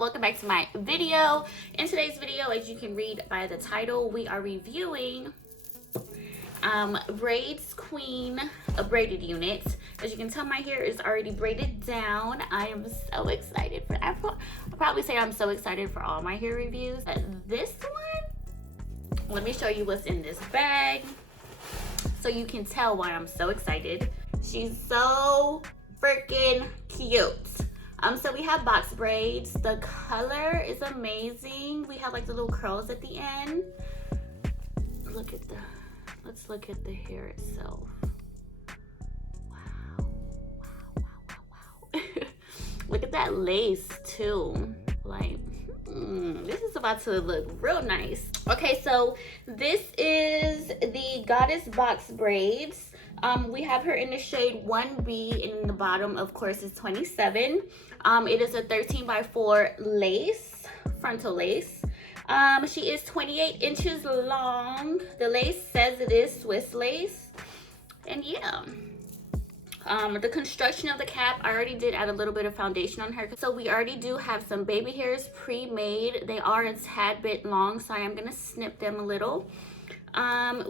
Welcome back to my video. In today's video, as you can read by the title, we are reviewing Braids Queen braided units. As you can tell, my hair is already braided down. I am so excited for I'll probably say I'm so excited for all my hair reviews, but this one, let me show you what's in this bag so you can tell why I'm so excited. She's so freaking cute. So we have box braids. The color is amazing. We have like the little curls at the end. Let's look at the hair itself. Wow. Look at that lace too. Like, this is about to look real nice. Okay, so this is the Goddess box braids. We have her in the shade 1B, and in the bottom, of course, is 27. It is a 13x4 lace, frontal lace. She is 28 inches long. The lace says it is Swiss lace. And yeah, the construction of the cap, I already did add a little bit of foundation on her. So we already do have some baby hairs pre-made. They are a tad bit long, so I am gonna snip them a little.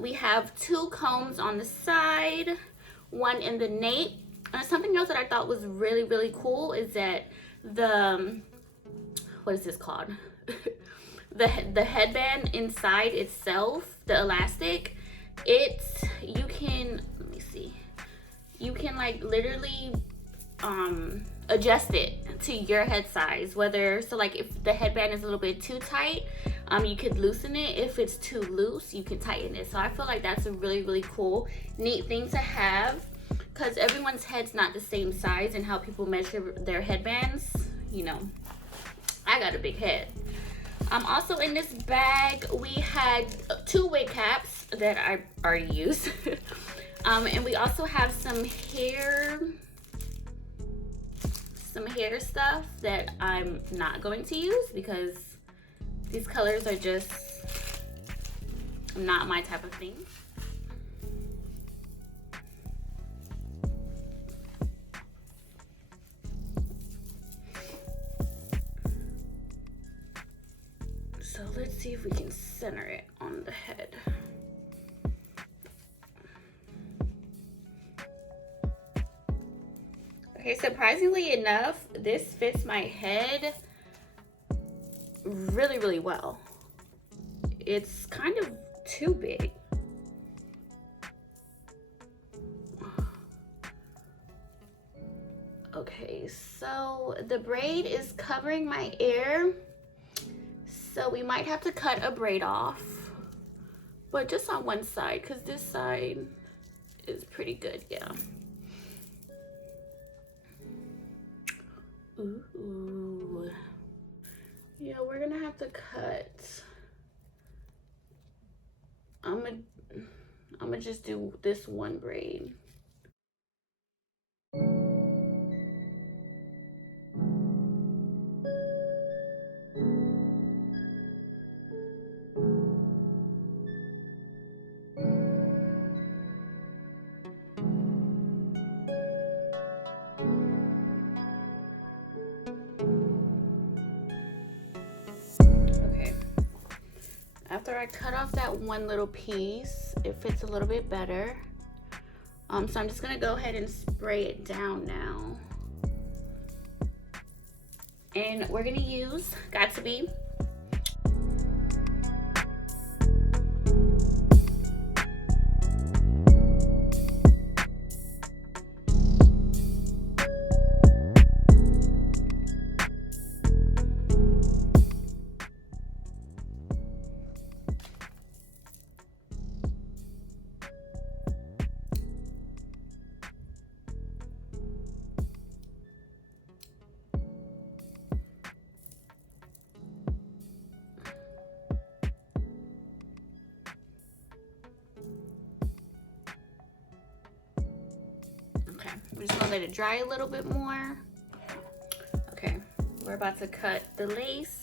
We have 2 combs on the side, 1 in the nape. Something else that I thought was really cool is that what is this called? the headband inside itself, the elastic, you can, let me see, you can like literally adjust it to your head size, so like if the headband is a little bit too tight, you could loosen it. If it's too loose, you can tighten it. So I feel like that's a really cool, neat thing to have, because everyone's head's not the same size, and how people measure their headbands, you know, I got a big head. Also in this bag, we had 2 wig caps that I already used. And we also have some hair stuff that I'm not going to use because these colors are just not my type of thing. So let's see if we can center it on the head. Okay, surprisingly enough, this fits my head really well. It's kind of too big. Okay, so the braid is covering my ear, so we might have to cut a braid off, but just on one side, because this side is pretty good. Yeah. Ooh. Yeah, we're gonna have to cut. I'm gonna just do this one braid. After I cut off that one little piece, it fits a little bit better. So I'm just gonna go ahead and spray it down now. And we're gonna use Got To Be. We're just gonna let it dry a little bit more. Okay, we're about to cut the lace.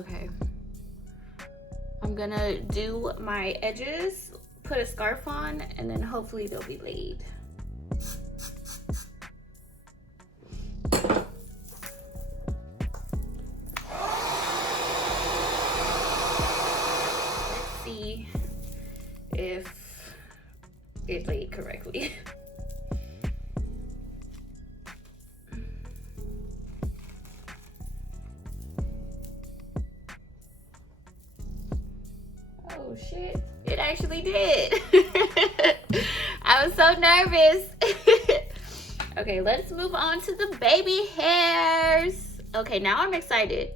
Okay. I'm gonna do my edges, put a scarf on, and then hopefully they'll be laid. Let's see if it laid correctly. Oh shit, it actually did. I was so nervous. Okay, let's move on to the baby hairs. Okay, now I'm excited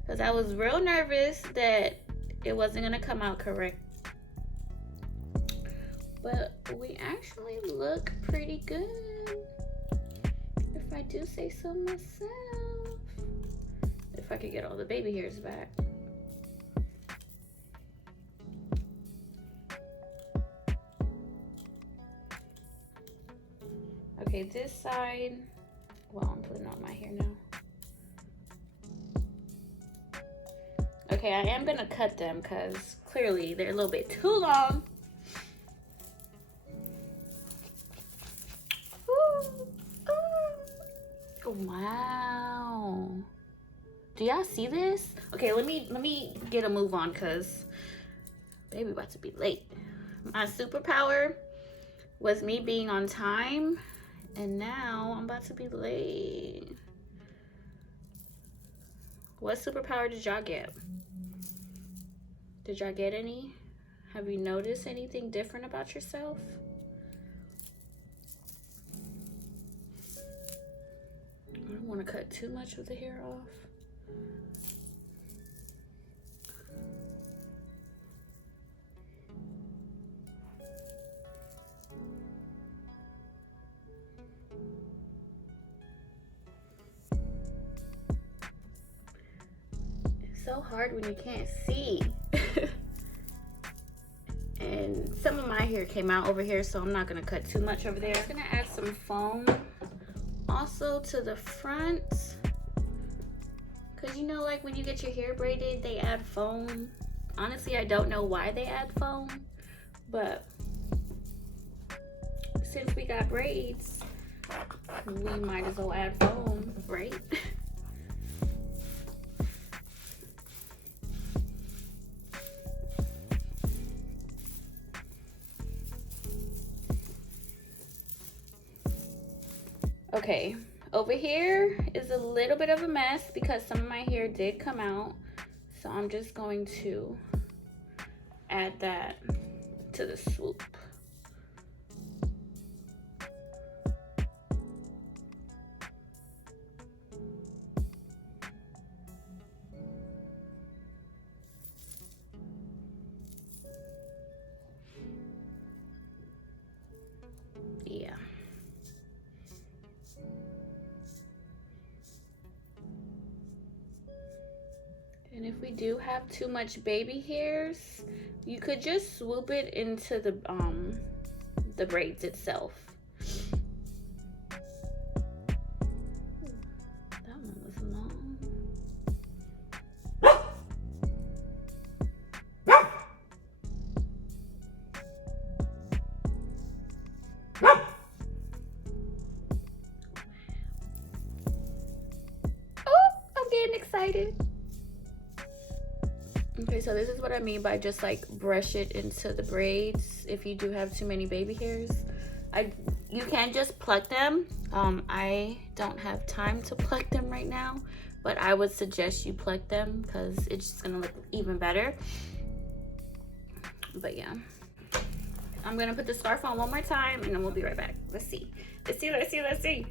because I was real nervous that it wasn't gonna come out correct. But we actually look pretty good, if I do say so myself. If I could get all the baby hairs back. Okay, this side, well, I'm putting on my hair now. Okay, I am gonna cut them because clearly they're a little bit too long. Ooh, ooh. Wow. Do y'all see this? Okay, let me get a move on because baby about to be late. My superpower was me being on time. And now I'm about to be late. What superpower did y'all get? Did y'all get any? Have you noticed anything different about yourself? I don't want to cut too much of the hair off. So hard when you can't see. And some of my hair came out over here, so I'm not gonna cut too much over there. I'm gonna add some foam also to the front, because you know, like when you get your hair braided, they add foam. Honestly, I don't know why they add foam, but since we got braids, we might as well add foam, right? Okay, over here is a little bit of a mess because some of my hair did come out. So I'm just going to add that to the swoop. Yeah. And if we do have too much baby hairs, you could just swoop it into the braids itself. That one was long. Oh, I'm getting excited. Okay, so this is what I mean by just like brush it into the braids if you do have too many baby hairs. You can just pluck them. I don't have time to pluck them right now, but I would suggest you pluck them because it's just gonna look even better. But yeah, I'm gonna put the scarf on one more time and then we'll be right back. Let's see. Let's see, let's see, let's see.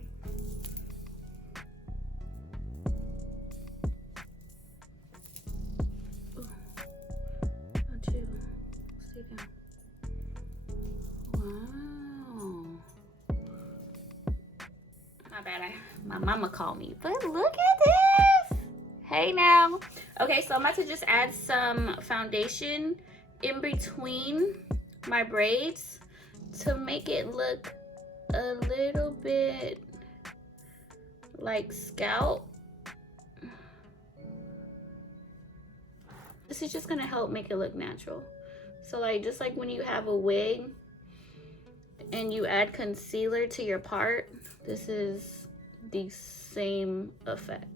My mama called me, but look at this. Hey now. Okay, so I'm about to just add some foundation in between my braids to make it look a little bit like scalp. This is just gonna help make it look natural. So like, just like when you have a wig and you add concealer to your part, this is the same effect.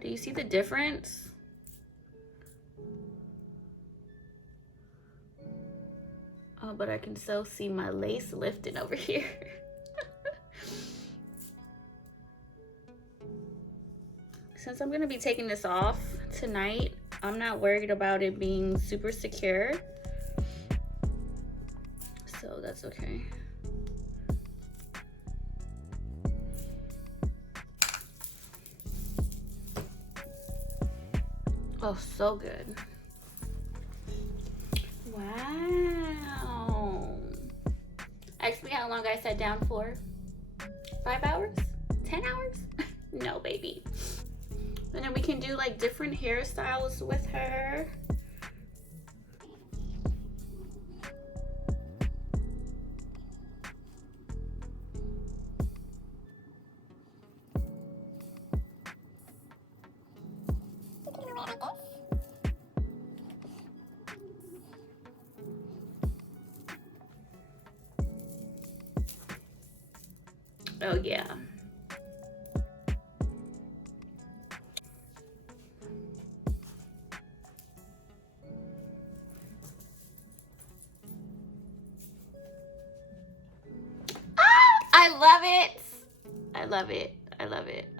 Do you see the difference? Oh, but I can still see my lace lifting over here. Since I'm gonna be taking this off tonight, I'm not worried about it being super secure. So that's okay. Oh, so good. Wow. Ask me how long I sat down for. 5 hours? 10 hours? No, baby. And then we can do like different hairstyles with her. Oh yeah. I love it. I love it. I love it.